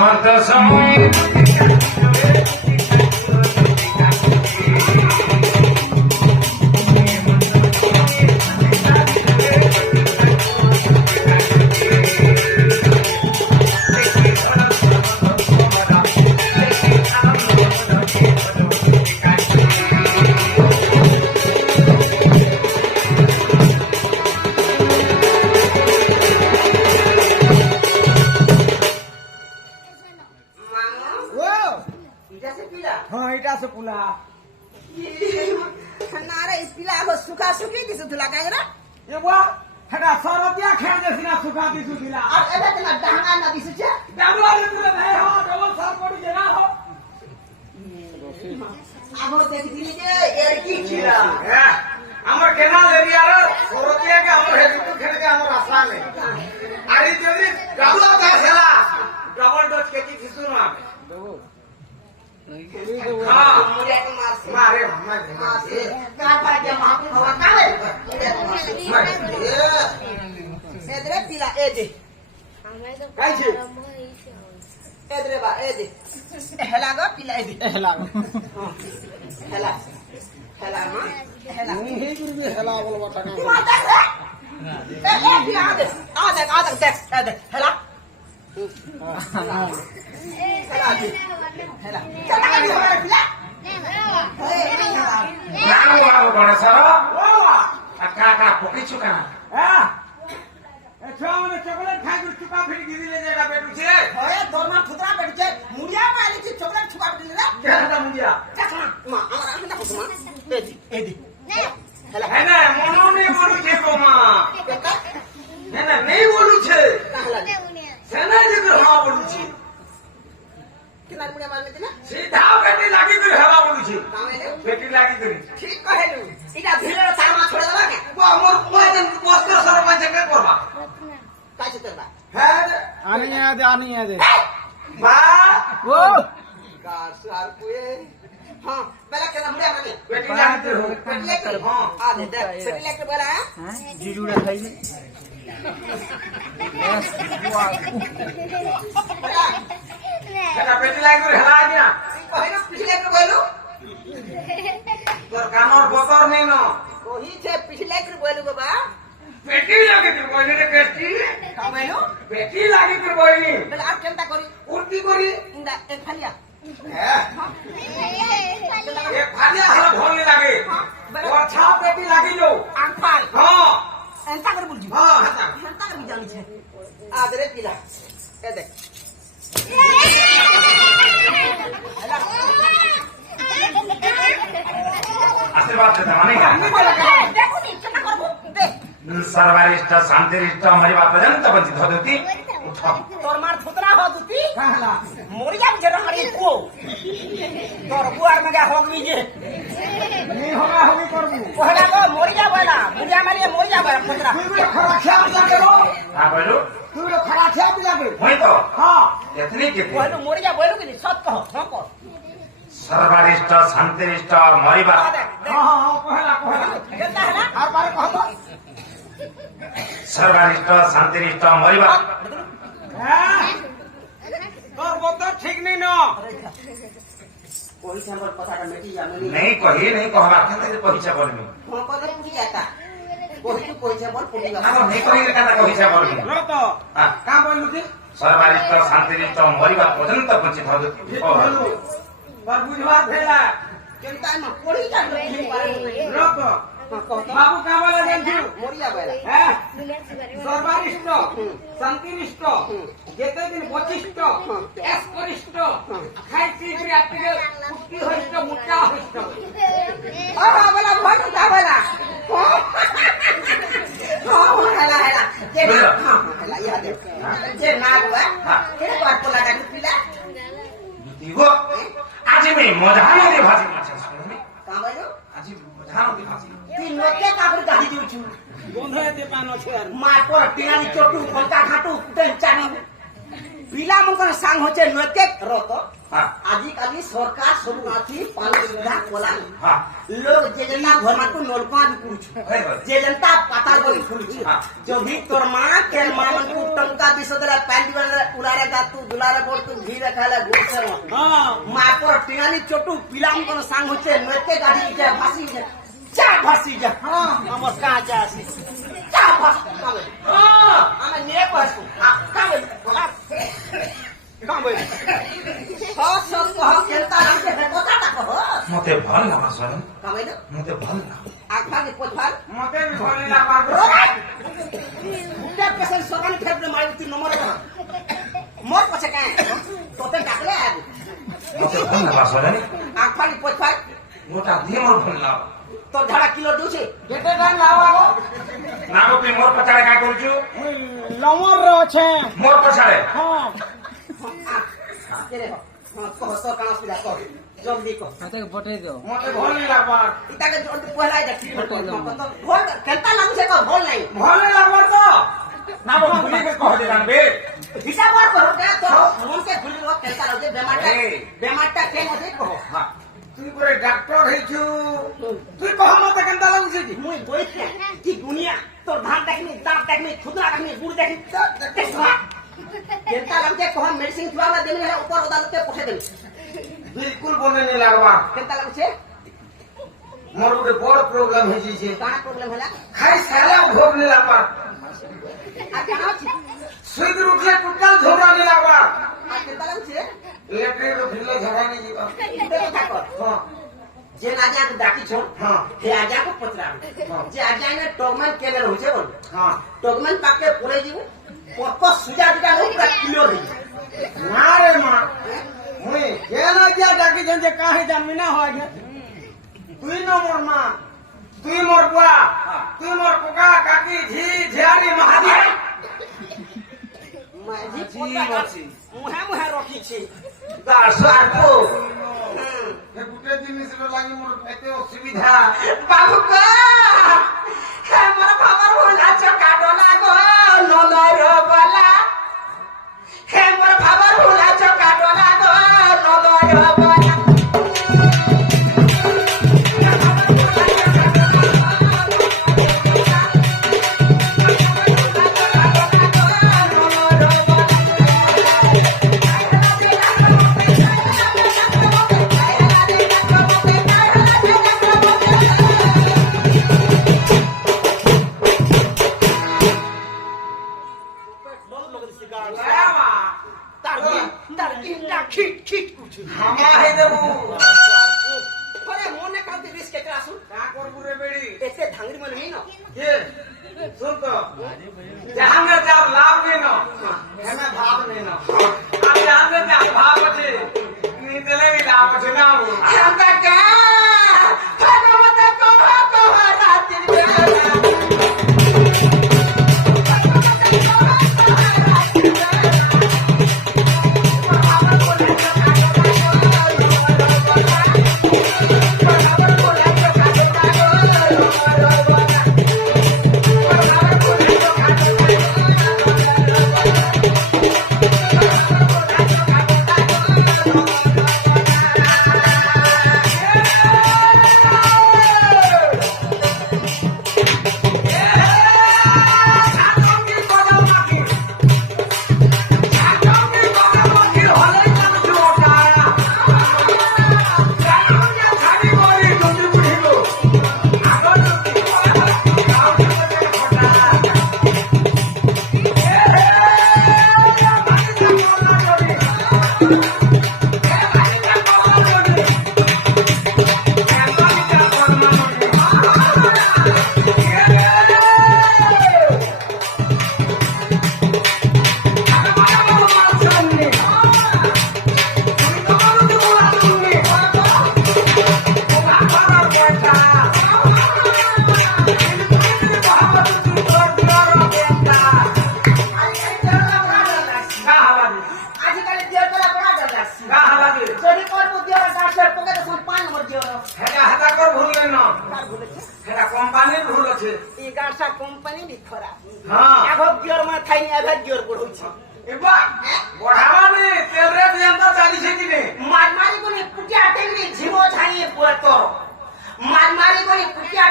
মতো সময় सुखा सुखी दिसुला काय रे ये बुआ हेडा सरतिया खेल जसिना सुखा दिसुला और एबे तना डहांगा ना दिसुचे डाबला रे तुले भाई हो डबल सर पड़ी जे ना हो आगो देख दिली जे एर की छिला हमर केनाल एरिया रे सरतिया के हमर हेतु खेल के हमर आसरा में आरी जल्दी डाबला का खेला डबल डच के की दिसुना हां मुझे तो मार मारे मार से का पाके महापी भगवान का रे एदरे पिला एदे काई छे एदरे बा एदे हेला गो पिला एदे हेला हेला हेला मां हेला हे गुरु हेला बोलवा टाका तू मार दे ए पिला दे आ दे एदे हेला हेला दे हेला चला के पिला नाम बाबू गणेश काका पकड़ी चुका छुआने चॉकलेट खाई गुर चुका फिर गिरी ले जाएगा बेटू छे होए दोरमा फुतरा बैठ छे मुड़िया मारी छी चॉकलेट छुपा दिले रे क्या था मुंडिया चखना मां हमरा आखना कुसुमा एदी हेला है ना मनो नहीं बोलू छे गो मां है ना नहीं बोलू छे कहला सेना जे को हां बोलू छे किना मुड़िया मारने दिला सीधा बेटी लागी कर हवा बोलू छे कामेले बेटी लागी करी ठीक कहलु इटा भिले तारमा छोड़ देबा के वो हमर कोई दिन पोस्टर सरपंच के करबा काय से करबा है आनी है दे बा ओ कार सार कुए हां पहला केना मुड़िया मारने बेटी लागी कर हो बेटी लेकर हां आ दे बेटी लेकर बोला है जीजूड़ा खाई बेटा बेटी लागी कर हला दिया कहना पिछले के बोलू तोर कानर बतर नहीं न ओही छे पिछले के बोलू बाबा बेटी लागी कर बोली रे बेटी का बोलू बेटी लागी कर बोली बोले आप केनता करी उल्टी करी इंदा एक फलिया है एक फालिया हला भोल लागे और छा बेटी लागी जो आंख पाल हां एंता कर बुझी हां हता एंता कर जानी छे आदरे पिला ए देख आशीर्वाद देता माने का देखो नी केना करबो देख सर्वरिष्ठ शांतिरिष्ठ हमारी बात वजन तो बंचित हो देती उठो तोर मार फुतरा हो दुती कहला मोरिया जरा हरी को तोर बुआर में गा होगवी जे नहीं होगा होगी करबू कहला को मोरिया बोला मुरिया मारिए मोरिया बोला फुतरा तू भी खरा खेल लागे रो हां बोलो तू भी खरा खेल लागे होई तो हां इतनी के बोलू मोरिया बोलू कि सत कहो हां को सर्वरिष्ठ शांतिरिष्ठ हमारी बात हां हां कहला केता है ना हर बार कहबो सर्वरिष्ठ शांतिरिष्ठ हमारी बात तोर बतर ठीक नहीं न कोई से हमर पता का बेटी जाने नहीं कही नहीं कहवा के परीक्षा बोलमी हो को तो पूछ जाता कोई से बोल पुलिया ना नहीं कही के का परीक्षा बोलमी रो तो हां का बोलू थी सर्वरिष्ठ शांतिरिष्ठ हमारी बात वजन तो बंचित हो देती ठीक बोलू पर बुझवा भेला केनता में पड़ी जा रो तो बाबू का बोला जानछु मोरिया बोला हैं सर्वरिष्ठ शांतिरिष्ठ जेते दिन बचिष्ठ एस्करिष्ठ खाई पी के आते कुट्टी होइष्ठ मुट्टा होइष्ठ हां बोला भट का बोला हां हेला हेला जे हां हेला या दे जे नाग बा के बात बोला का पिला दिगो आज मैं मधानो दे भाजी माछ सुनमी का बोलो आज मधानो दे भाजी तीन लोके काबरी गाड़ी दिउछु बंधे दे पानो छेर मार पर टिनानी चोटू कोलता घाटू कुटे चानी पिला मन কোন সাং হচ্ছে নৈতিক রত হ্যাঁ আজিকালি সরকার সবু আছি পানি সুবিধা কলানি হ্যাঁ লোক যে যেটা ঘরমাকু নলকা বি করুছে হয়ে গেল। যে যেটা পাতাল বলি খুলছে হ্যাঁ। যদি তোর মা কেন মা মানকু টঙ্কা বিশ দেলা প্যান্ট বেলা উড়ারে গাতু দুলারে বড়তু ঘিরে খাইলে ঘুরছে মা পর টিঙানি চটু পিলাম কোন সাং হচ্ছে নৈতিক গাড়ি যে ভাসি যে চা ভাসি যে হ্যাঁ আমার কাজে আসি চা ভাসি কাবে আমি নিয়ে পাসু কাবে কাবে সব সব কহ কেনতা রাখে কথাটা কহ মতে ভাল লাগা স্যার কাবে না মতে ভাল লাগা আখাকে পছাল মতে বি ভাল লাগা মুন্ডা পেশেন্ট সবান ফেবলে মারি নম্বর মোর পছে কায় তোতে ডাকলে মতে ভাল লাগা স্যার আখাকে পছাল গোটা দিয়ে মোর ভাল লাগা তো ঝাড়া কিলো দউছে কেতে দাম লাও আগো না তুই মোর পছাড়ে কাজ করছু লমর আছে মোর পছাড়ে হ্যাঁ কেরে কহ তো কানা সুবিধা কর জলদি কর হাতে পঠাই দাও মতে ভাল লাগা ইতাকে জলদি পহলাই দে কি ভল কেনতা লাগুছে কহ ভল নাই ভাল লাগা তো না বাবু ভুলি কে কহ দে জানবে হিসাব আর কর দে তো মন কে ভুলি লো কেনতা লাগুছে বেমারটা কেন হতে কহ হ্যাঁ তুই করে ডাক্তার হইছু তুই কহ মতে কেনতা লাগুছে জি মুই বইছে কি দুনিয়া তোর ধান দেখনি দাঁত দেখনি খুদরা দেখনি গুড় দেখনি দেখতে শোয়া কেনতা লাগুছে কহ মেডিসিন খাওয়া দেনি হলে উপর আদালতে পৌঁছে দেনি বিলকুল বনে নি লাগবা কেনতা লাগুছে মোর গোটে বড় প্রবলেম হইছে কানা প্রবলেম হলা খাই সারা ভোগ নি লাগবা আর কেন আছে সুইদ উঠলে টোটাল ঝগড়া নি লাগবা আর কেনতা লাগুছে ইলেকট্রিক উঠলে ঝগড়া নি যাবা এটা কথা কর হ্যাঁ যে আজা ডাকি ছোন হ্যাঁ হে আজা কো পচরা যে আজা ने टॉगमैन केले होছে বল হ্যাঁ टॉगमैन पाके पड़े जीव पक सुजा दिका लो पूरा किलो दे না রে মা মুই কেন গিয়া ডাকি যে কাহে জানবি না হয় গে তুই ন মোর মা তুই মোর বুয়া তুই মোর কোকা কাকি ঝি ঝিয়ারি মাহাদি মাঝি জি পোতা মাছি। মুহা মুহা রখি ছি দাস আর কো এ গুটে জিনিস লাগি মোর এতে অসুবিধা বাবু গো হে মোর খবর হলা চকা ডলা গো নলর বলা হে মোর খবর হলা চকা ডলা গো নলর বলা হামা হে দেবু মনে কাউকে রিস্ক কে আসু কা করবু রে বেড়ি এতে ধাঙ্গি মনে নেই না কে শুন তো জাহাঙ্গে যা লাভ নেই না এনে ভাব নেই না আর জাহাঙ্গে যা ভাব আছে নি দিলে লাভ আছে না আমরা কা ভগবত কহ কহ রাতের বেলা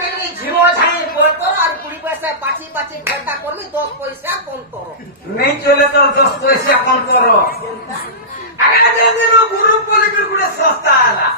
টিংরি ঝিমো ঝাই বই তোর আর 20 পয়সা পাছি পাছি ঘন্টা করবি 10 পয়সা কোন তোর नहीं चले तो 10 पैसा कौन करो अगर दे दिनो गुरु पॉलिटिक गुड़े सस्ता आला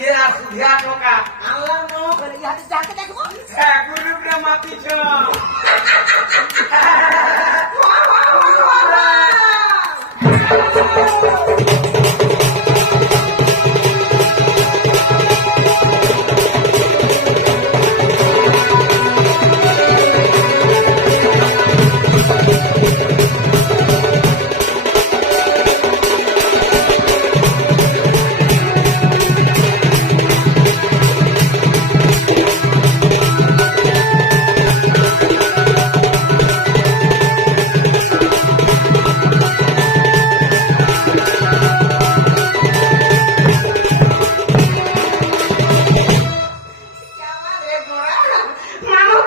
ये आ सुधिया टोका আল্লাহ নো বলে ইহাতে যাকে দেখবো है गुरु के माती छो মানু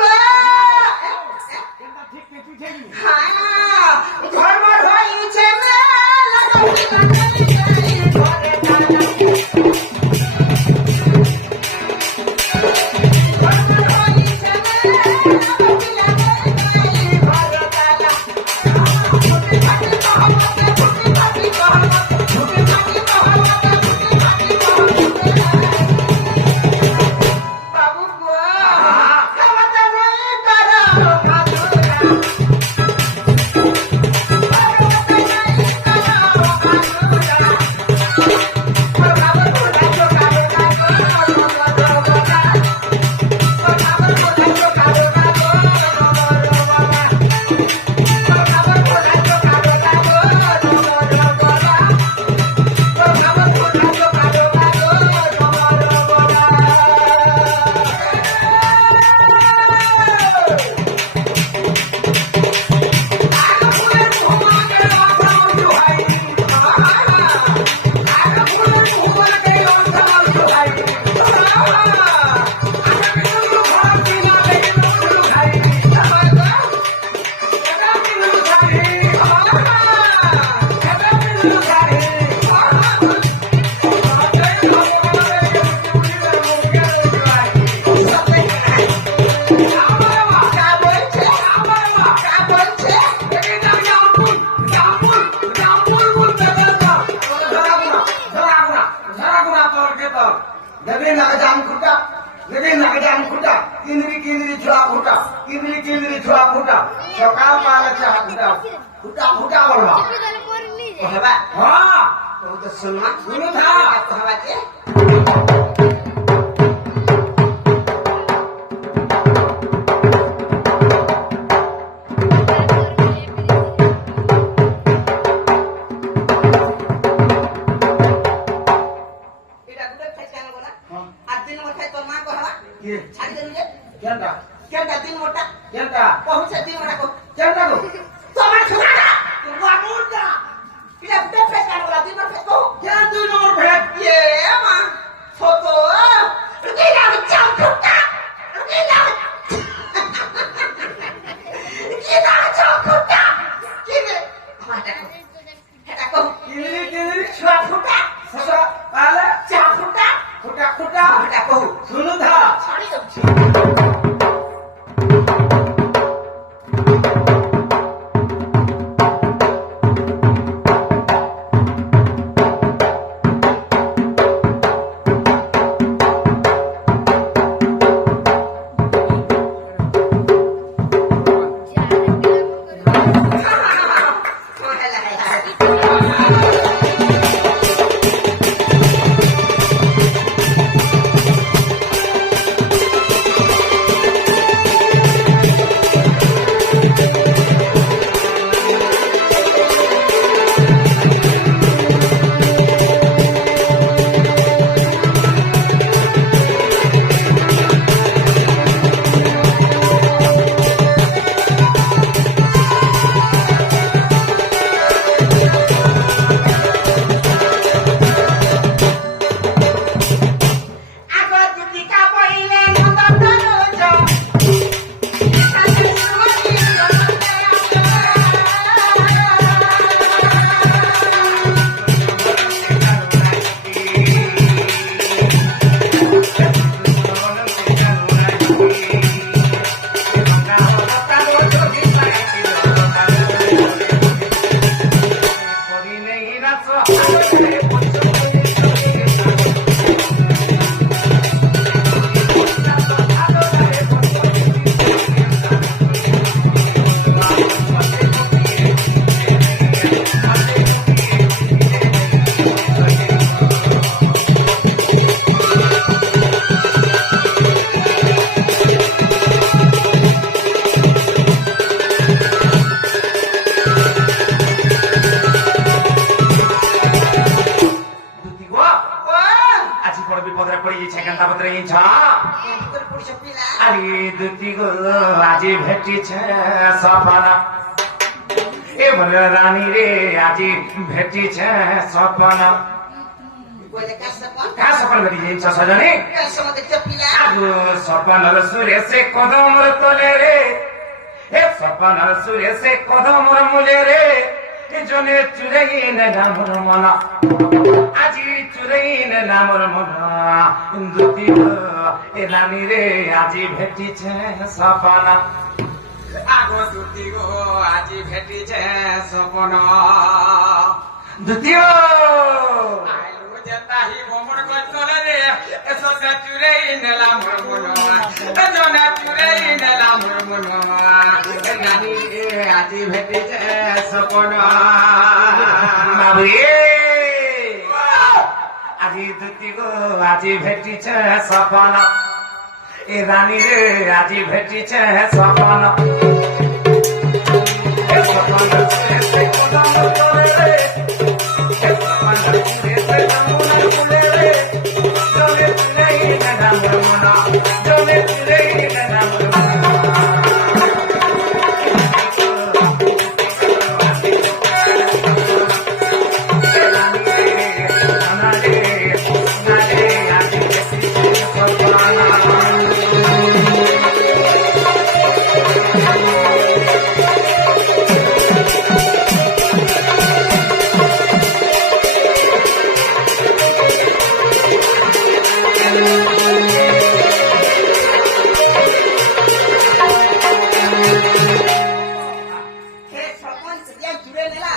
গো ठीक ठीक ठीक হায় না ধর্ম হইছে বাবু গো কামতা নাই করো Jadi nak jam kuda, jadi nak jam kuda. Kindri cua kuda, kindri cua kuda. Sokal pala cah kuda, kuda bola. ও হেবা हाँ, ও তো শুনমা শুনো না। তো হেবা যে এটা গুলো ফেসানো বলা আর দিন মথায় তোর মা কো হেবা ये ছাড়ি দেন যে क्या था? কেনটা দিন মোটা क्या था? পৌঁছে দিন মোটা কো क्या था तो? তোমার ছোড়া বাবুটা এটা গুলো ফেসানো বলা দিন মোটা কো क्या तू नोर भेट? 예, 마. 저도 이라고 짱좋다. 이라고 짱좋다. 이네. 맞다. 해다고. kindri cua kuda. Sasa pala 짱좋다. kuda. 해다고. सुनो था. 소리 좀 치. দুটি গো আজি বড় বিপদরে পড়ে গেছে কেনটা বদরে গেছ তোর পুলিশ পিলা আরে দুটি গো আজি ভেটিছে সপনা এ মনে রানী রে আজি ভেটিছে সপনা বলে কাছে কোন কা সপন ভেটি গেছ সজনী কাছে মতে চপিলা আগু সপনর সুরে সে কদমর তলে রে এ সপনর সুরে সে কদমর মূলে রে এ জনে চুরাই নামর মনা আজি চুরাই নামর মনা দুটি এ রানী রে আজি ভেটিছে সপনা আগো দুটি গো আজি ভেটিছে সপনা দুটিও আইলো যেতাহি ভ্রমণ করতলে রে এসো চুরাই নেলাম মনা এ জনে চুরাই নেলাম মনা রানী রে আজি ভেটিছে সপনা বাবুয়ে আজি দুটি গো আজি ভেটিছে সপনা এ রানী রে আজি ভেটিছে সপনা এ সপনা সে কোদাম তোলে রে এ সপনা সে জামুনা তোলে রে জলে চুরাই নেলাম মনা জলে চুরাই নেলাম হে সরপঞ্চ দিয়া জুড়ে নেলা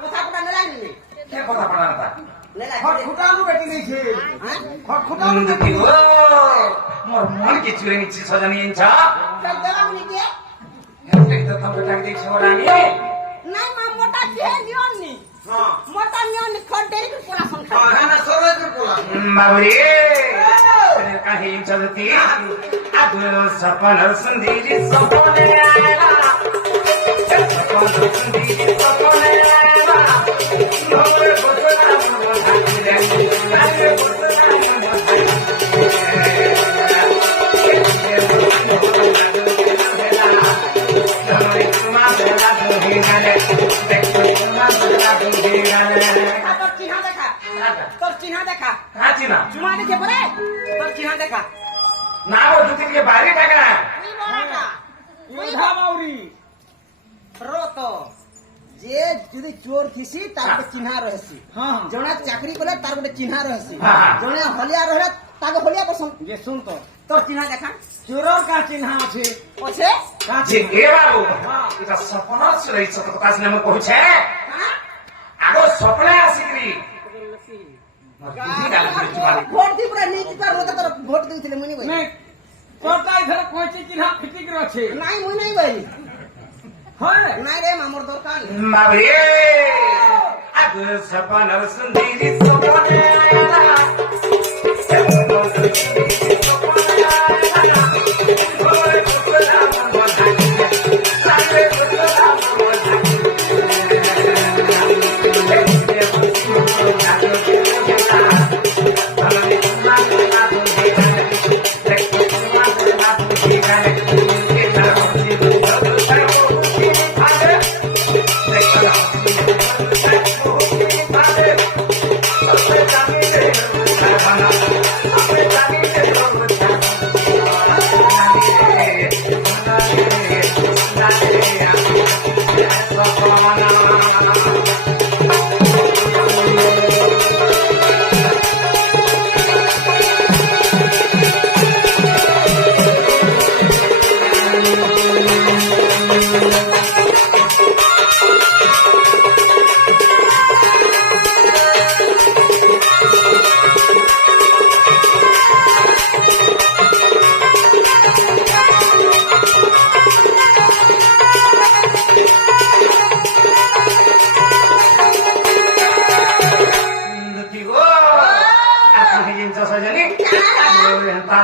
কথা কথা নেলা নি কে কথা পড়াটা নেলা খটখুটানো বেটি নিছে হ্যাঁ খটখুটানো দুটি গো মোর মন কি চুরে নিচ্ছি সজানি ইঞ্চা চল দেলা মুনি কে তো তোমরা ডাক দেখছো রানী নাই মা মোটা কে নিয়ন নি হ্যাঁ মোটা নিয়ন খড় দেই পোলা সংখ্যা হ্যাঁ সরজ পোলা বাবুরে কাহি ইঞ্চা দুটি আগ সপন সুন্দরী সপনে আয়লা সপন সুন্দরী সপনে আয়লা মোর গোদনা মোর ধাকিলে আগে গোদনা মোর তোর চিহ্ন দেখা তোর চিহ্ন দেখা হাজি না চুমা দেখে পরে তোর চিহ্ন দেখা না ও দুটি দিয়ে বাইরে থাকা তুই বড়টা ইধা বাউরি রত যে যদি চোর থিসি তার গোটে চিহ্না রহেছি হ্যাঁ জনে চাকরি কলে তার গোটে চিহ্না রহেছি হ্যাঁ। জনে হলিয়া রহলে তাকে হলিয়া পছন্দ যে শুন তো তোর চিহ্ন দেখা চোরর কা চিহ্ন আছে আছে যে এ বাবু এটা স্বপ্ন ছিল এই সত্য কথা সিনেমা কହୁছে হ্যাঁ আগ স্বপ্নে আসিকি ভোট দি পুরা নেই কি তার মতে তোর ভোট দিছিলে মুনি বই নাই তোরটা এখানে কইছে চিহ্ন ফিটিক আছে নাই মুই নাই বই হয় নাই রে মামর দরকার নেই বাবে আগ স্বপ্ন সুন্দরী স্বপ্নে আয়লা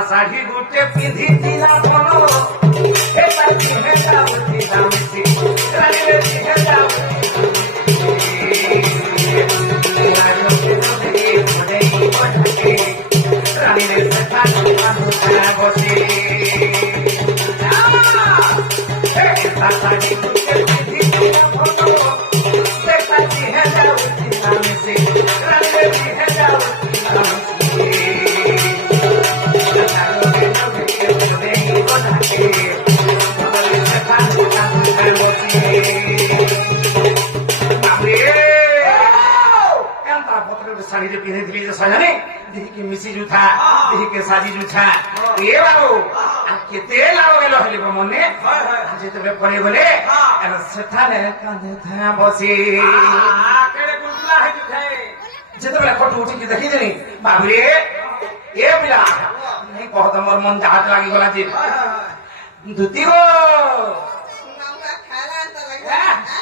শাড়ি গুটে পিঁধি দিলা বলো এটা দিহে যাওতি দামিছি রানী রে দিহে যাওতি রানী রে সেটা বসে এটা শাড়ি গুটে পিঁধি দিলা বলো এটা দিহে যাওতি দামিছি রানী রে দিহে যাওতি দামিছি শাড়িতে পিঁধে দিলি যে সাজানি দিদিকে মিশি জুথা দিদিকে সাজি জুথা এ বাবু আর কেতে লাভ গেল হেলিব মনে যেতেবে পরে বলে সেঠানে কাঁধে থা বসে যেতেবেলে ফটো উঠিকি দেখিদেনি বাবুরে এ পিলা नहीं कह तो मोर मन जाट लागी गला जी दुती गो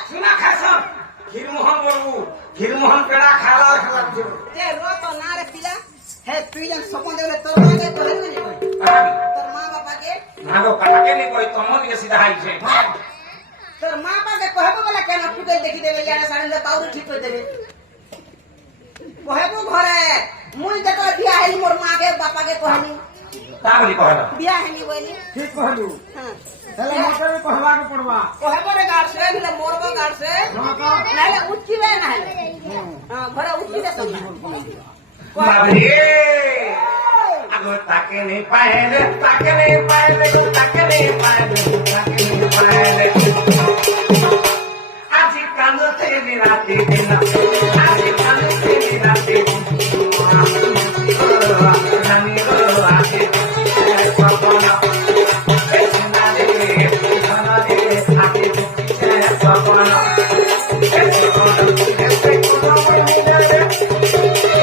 सुना खासन खीरमोहन बाबू खीरमोहन पेड़ा खाला खाला ते रो तो ना रे पिला हे तुई जन सपन देले तोर मां के कहले नहीं कोई तोर मां बापा के नागो काके नहीं कोई तो मन के सीधा हाई छे तोर मां बापा के कहबो बोला केना फुटे देखि देबे याने साड़ी ले पाउडर ठीक कर देबे कहबो घरे मुई जतो बिया हेली मोर मां के बापा के कहनी का बोली कहला बिया हेली बोली ठीक कहलू हां हेले मोटे में कहवा के पड़वा कहबो रे गाड़ से बिले मोरबो गाड़ से हां का नाले उच्ची वे ना हेले हां घरे उच्ची दे सब बाबरे अगो ताके नहीं पाएले ताके नहीं पाएले ताके नहीं पाएले ताके नहीं पाएले आजी कांद तेरी राती दिन आजी कांद तेरी राती रानी रो आके सपना ऐसा दे खाना दे आके सपना ऐसे कोनो नहीं दे